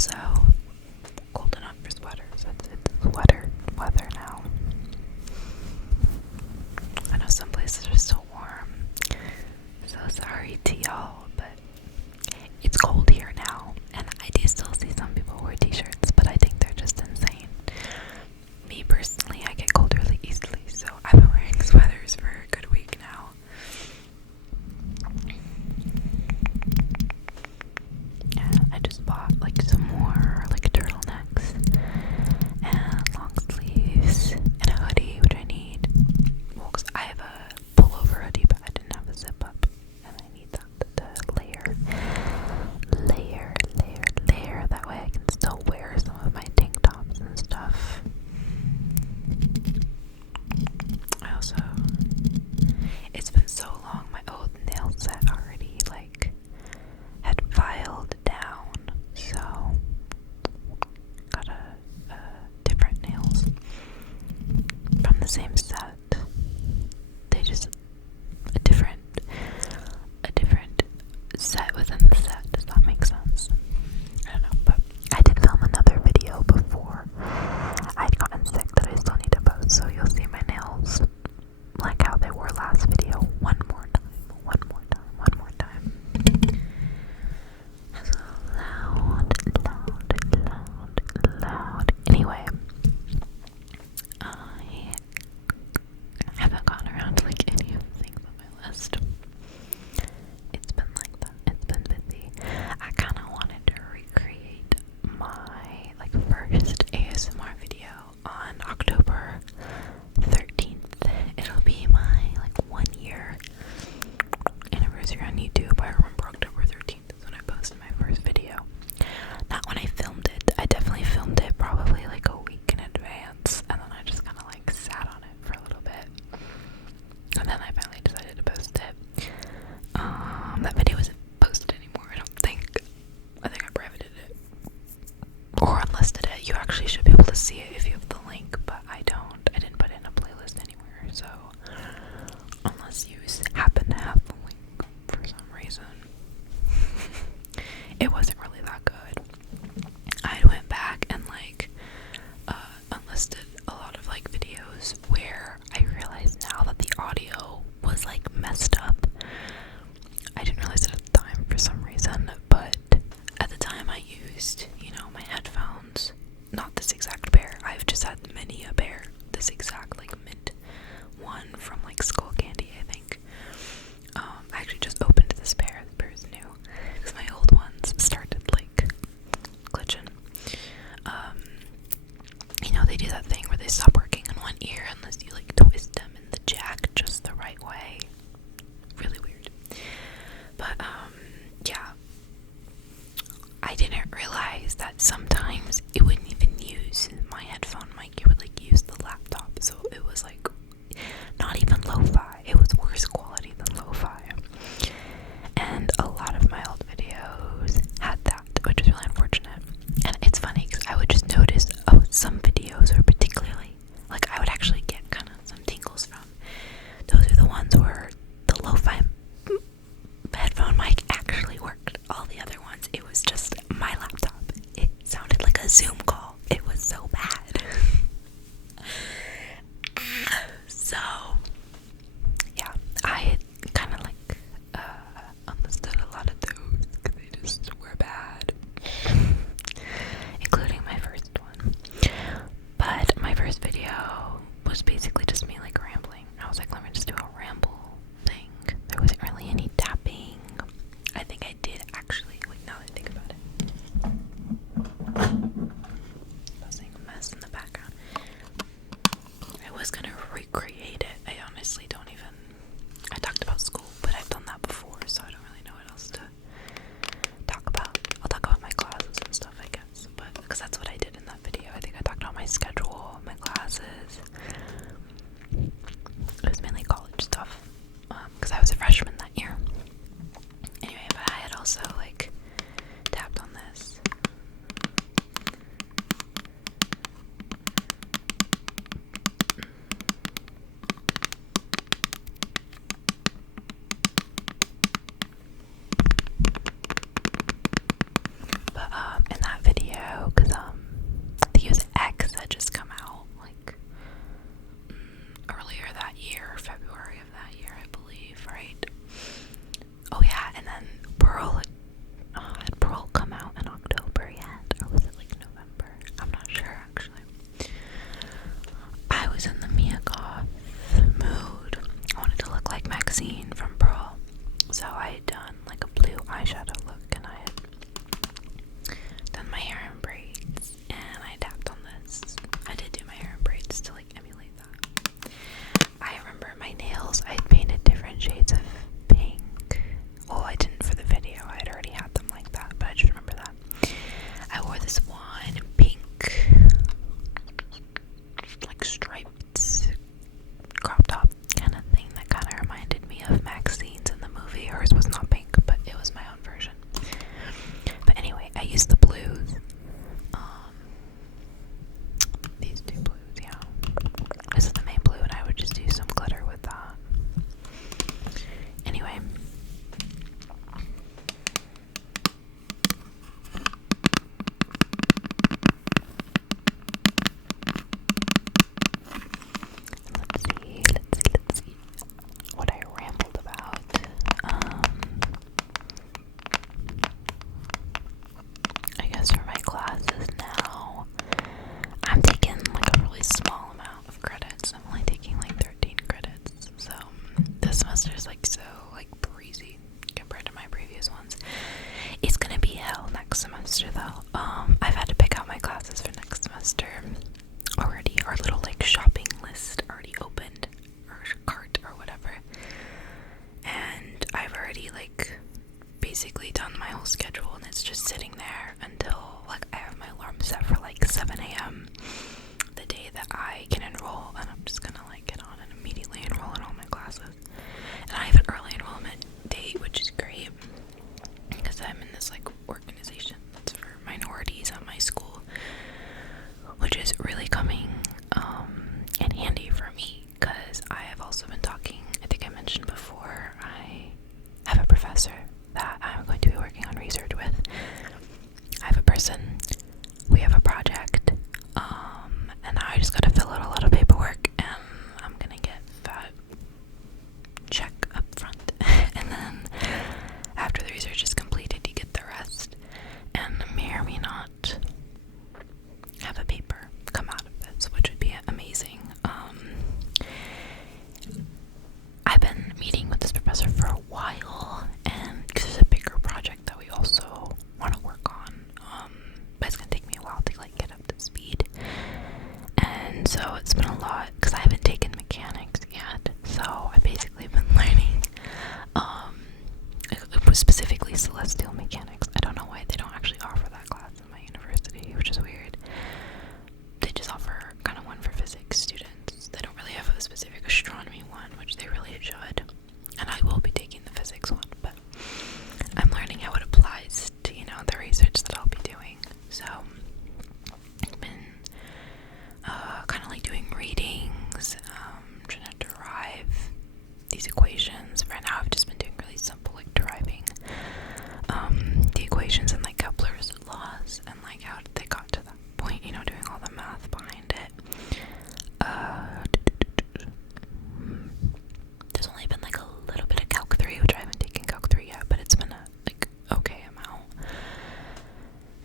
also cold enough for sweaters. It's sweater weather now. I know some places are still warm. So sorry to y'all, but it's cold here now. And I do still see some people wear t-shirts, but I think they're just insane. Me personally, I get cold really easily, so I've been wearing sweaters for a good week now. And I just bought like some more like turtlenecks and long sleeves and a hoodie, which I need. Well, 'cause I have a pullover hoodie, but I didn't have a zip up, and I need that to layer. That way I can still wear some of my tank tops and stuff. I also, it's been so long, my old nail set already like had filed down, so got a different nails from the same set. They just a different set within the set. Does that make sense? I don't know, but I did film another video before I'd gotten sick that I still need to post, so you'll see my nails like how they were last video one more time. So loud. Anyway, I haven't gotten around to like any of the things on my list. It's been like that. It's been busy. I kind of wanted to recreate my like first ASMR video on October 13th. It'll be my like 1 year anniversary on YouTube. I remember October 13th is when I posted my first video. Not when I filmed it. I definitely filmed it probably like a week in advance, and then I just kind of like sat on it for a little bit, and then I finally decided to post it. That video isn't posted anymore, I don't think. I think I privated it or unlisted it. You actually should be able to see it if you have the link, but I don't. I didn't put it in a playlist anywhere, so unless you happen to have the link for some reason. It wasn't really that good. I went back and like unlisted a lot of like videos where I realized now that the audio was like messed up. I didn't realize it at the time for some reason, but at the time I used, my headphones, not this exact pair. I've just had many a pair, this exact like mint one from like Skull Candy, I think. I actually just opened this pair. This pair is new because my old ones started like glitching. They do that thing where they stop working in one ear unless you like twist them in the jack just the right way. Really weird. But yeah, I didn't realize that sometimes it wouldn't even use my headphone mic. It would like use the laptop, so it was like not even lo-fi. It was worse quality than lo-fi. And a lot of my old videos had that, which is really unfortunate. And it's funny because I would just notice, some videos are particularly, like I would actually get kind of some tingles from. Those are the ones where the lo-fi headphone mic actually worked. All the other ones, it was just my laptop. It sounded like a Zoom call. It was so bad. So, yeah, I kind of like unlisted a lot of those because they just were bad. Including my first one. But my first video was basically just me like rambling. I was like, let me just do a ramble thing. There wasn't really any tapping. I think I did actually, wait, now that I think about it, semester already. Our little like shopping list already opened, or cart or whatever, and I've already like basically done my whole schedule, and it's just sitting there until like I have my alarm set for like 7 a.m. the day that I can enroll, and I'm just gonna like get on and immediately enroll in all my classes. And I have an early enrollment date, which is great because I'm in this like organization that's for minorities at my school, which is really coming in handy for me because I have also been talking, I think I mentioned before, I have a professor that I'm going to be working on research with. I have a person, we have a project, and I just gotta fill out a lot of paperwork, and I'm gonna get that check up front, and then after the research is completed, you get the rest, and may or may not have a paper come out of this, which would be amazing. I've been meeting with this professor for a while, and because there's a bigger project that we also want to work on, but it's gonna take me a while to like get up to speed, and so it's been a lot because I haven't taken mechanics yet, so I've basically been learning it was specifically celestial mechanics. I don't know why they don't actually offer that class in my university, which is weird. They just offer kind of one for physics students. They don't really have a specific astronomy one, which they really should. And I will be taking the physics one, but I'm learning how it applies to, you know, the research that I'll be doing. So I've been kind of like doing readings, trying to derive these equations. Right now I've just been doing really simple like deriving the equations and like Kepler's laws and like how they got to that point, you know, doing all the math behind it. There's only been like a little bit of Calc 3, which I haven't taken Calc 3 yet, but it's been a like okay amount.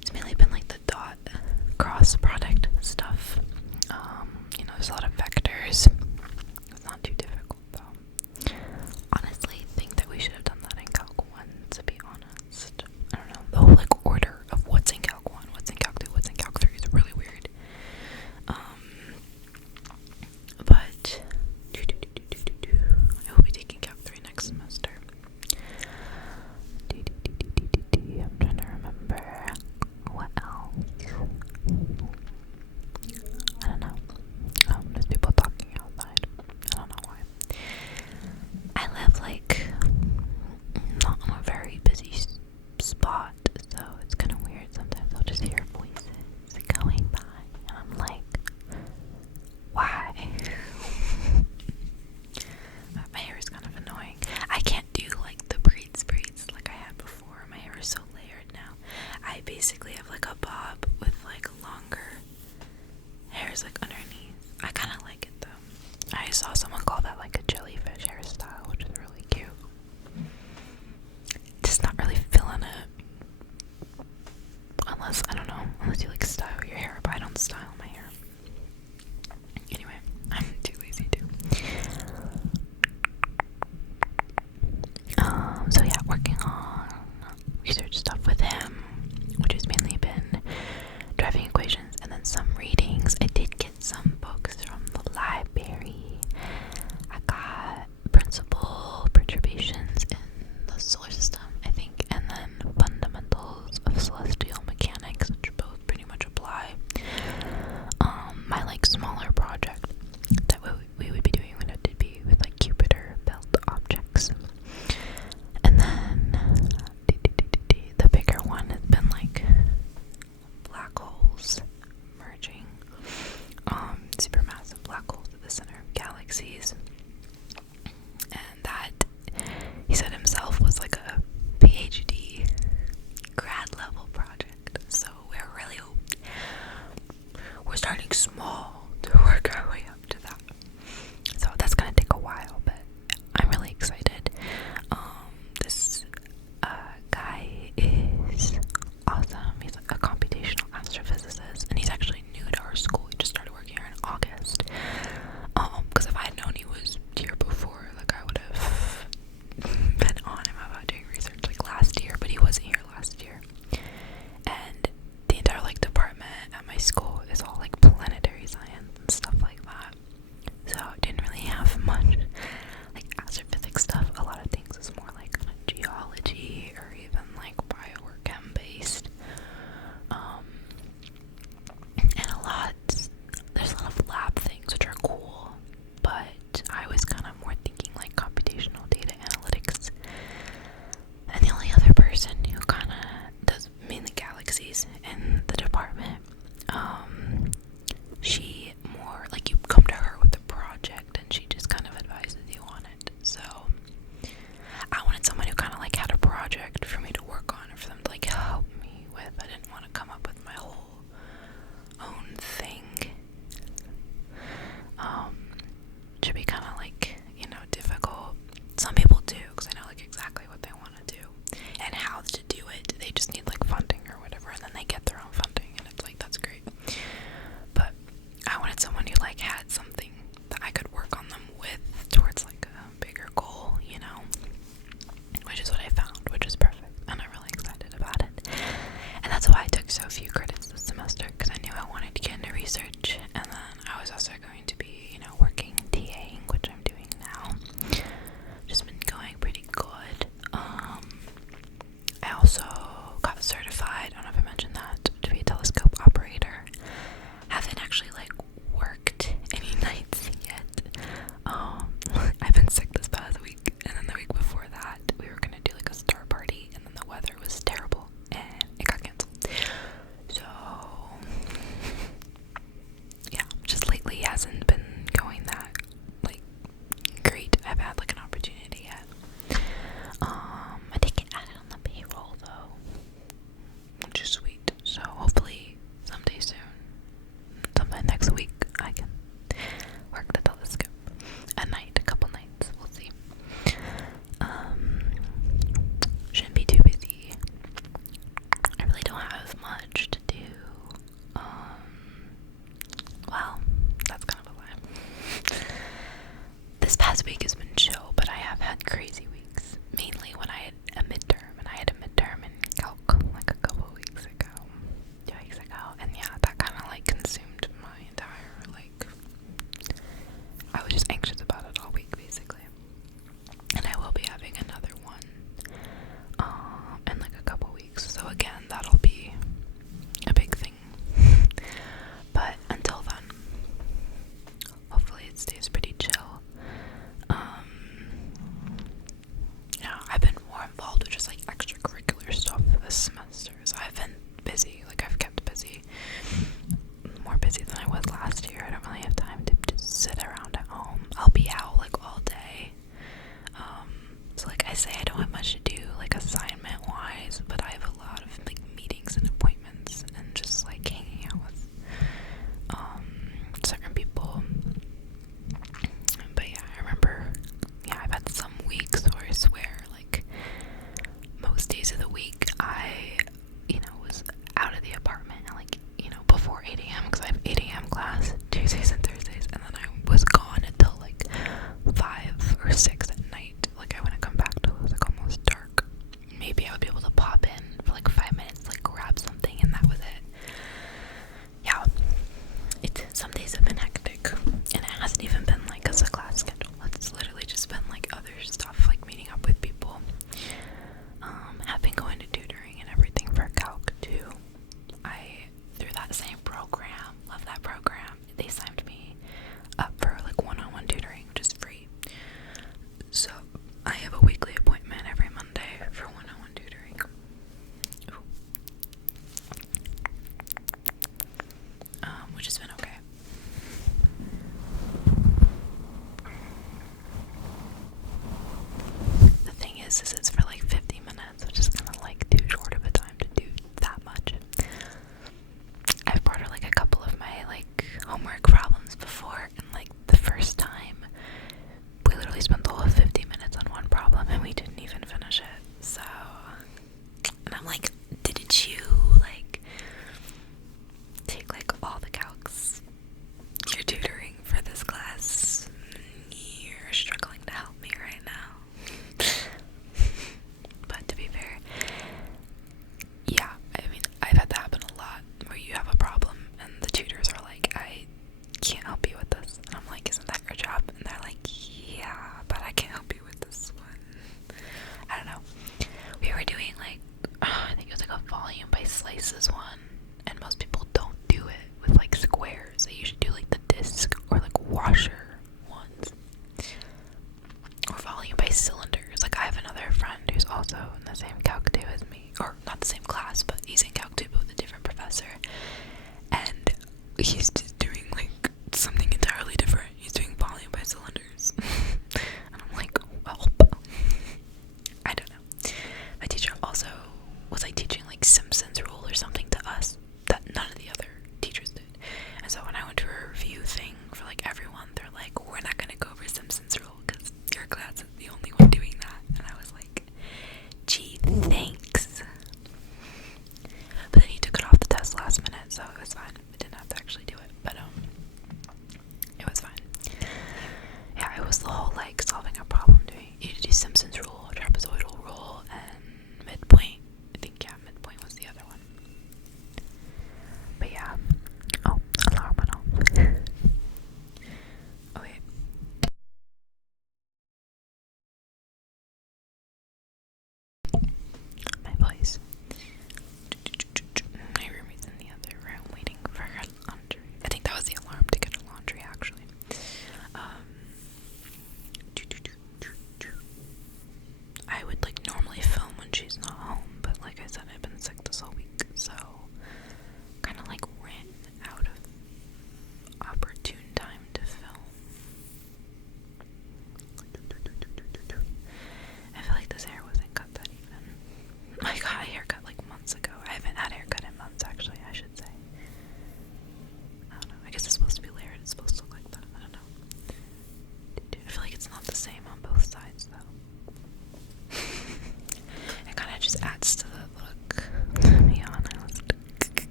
It's mainly been like the dot cross product stuff. You know, there's a lot of vectors. It's not too difficult though. Honestly, think that we should have done that in Calc 1, to be honest. I don't know, the whole like order of what's in Calc 1, what's in Calc 2, what's in Calc 3 is really weird. But I will be taking Calc 3 next semester. I'm trying to remember what else. I don't know. There's people talking outside. I don't know why. I live like not on a very busy spot, so it's kind of weird. Sometimes I'll just hear voices going by, and I'm like, why? My hair is kind of annoying. I can't do like the braids like I had before. My hair is so layered now. I basically have like a bob with like longer hairs like underneath. I kind of like it though. I saw someone call that like a jellyfish hairstyle, which is really cute. Just not really feeling it. Unless, I don't know, unless you like style your hair, but I don't style my hair. Anyway, I'm too lazy to. So yeah, working on research stuff with him, which has mainly been driving equations and then some readings. I did get some books from the library. I got Principal Perturbations in the Solar System, I think, and then slices one, and most people don't do it with like squares. They usually do like the disc or like washer ones, or volume by cylinders. Like I have another friend who's also in the same Calc 2 as me, or not the same class, but he's in Calc 2 but with a different professor, and he's just doing like something entirely different. He's doing volume by cylinders. And I'm like, well, I don't know. My teacher also was like teaching like Simpsons rule or something to us that none of the other teachers did. And so when I went to a review thing for like everyone, they're like, we're not gonna go over Simpsons rule because your class is the only one doing that. And I was like, gee, thanks. But then he took it off the test last minute, so it was fine. I didn't have to actually do it, but it was fine. Yeah, it was the whole like solving a problem doing. You had to do Simpsons rule, trapezoidal rule, and midpoint. I think midpoint was the other one. But yeah. Oh, alarm went off. Oh wait. My voice. My roommate's in the other room waiting for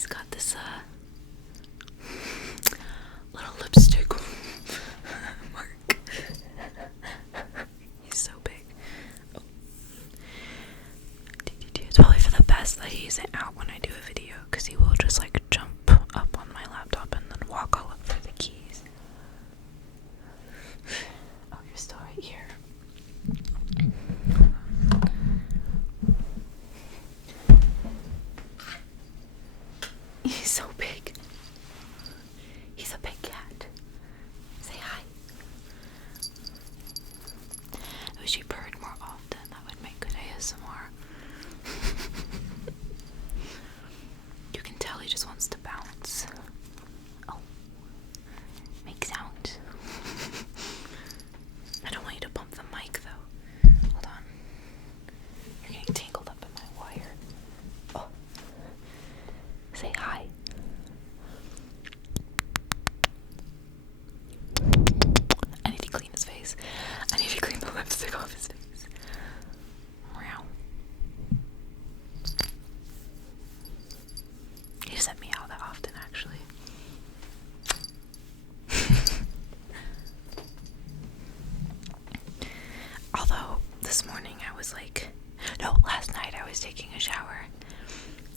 he's got this little lipstick mark. He's so big. Oh. It's probably for the best that he isn't out when I do a video, because he will just like jump up on my laptop and then walk all over the keys. Oh, you're still right here. He's so big. He's a big cat. Say hi. I wish you purred more often. That would make good ASMR. You can tell he just wants to bounce. Oh. Make sound. I don't want you to bump the mic though. Hold on. You're getting tangled up in my wire. Oh. Say hi. I need to clean his face. I need to clean the lipstick off his face. Meow. He doesn't meow that often, actually. Although, this morning I was like, no, last night I was taking a shower,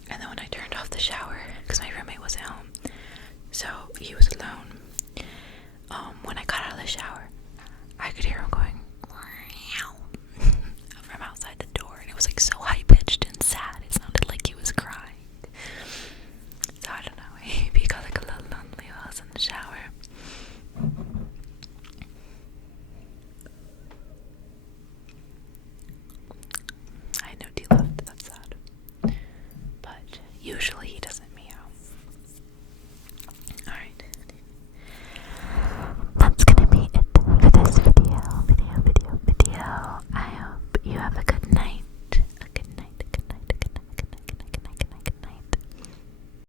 and then when I turned off the shower, because my roommate wasn't home, so he was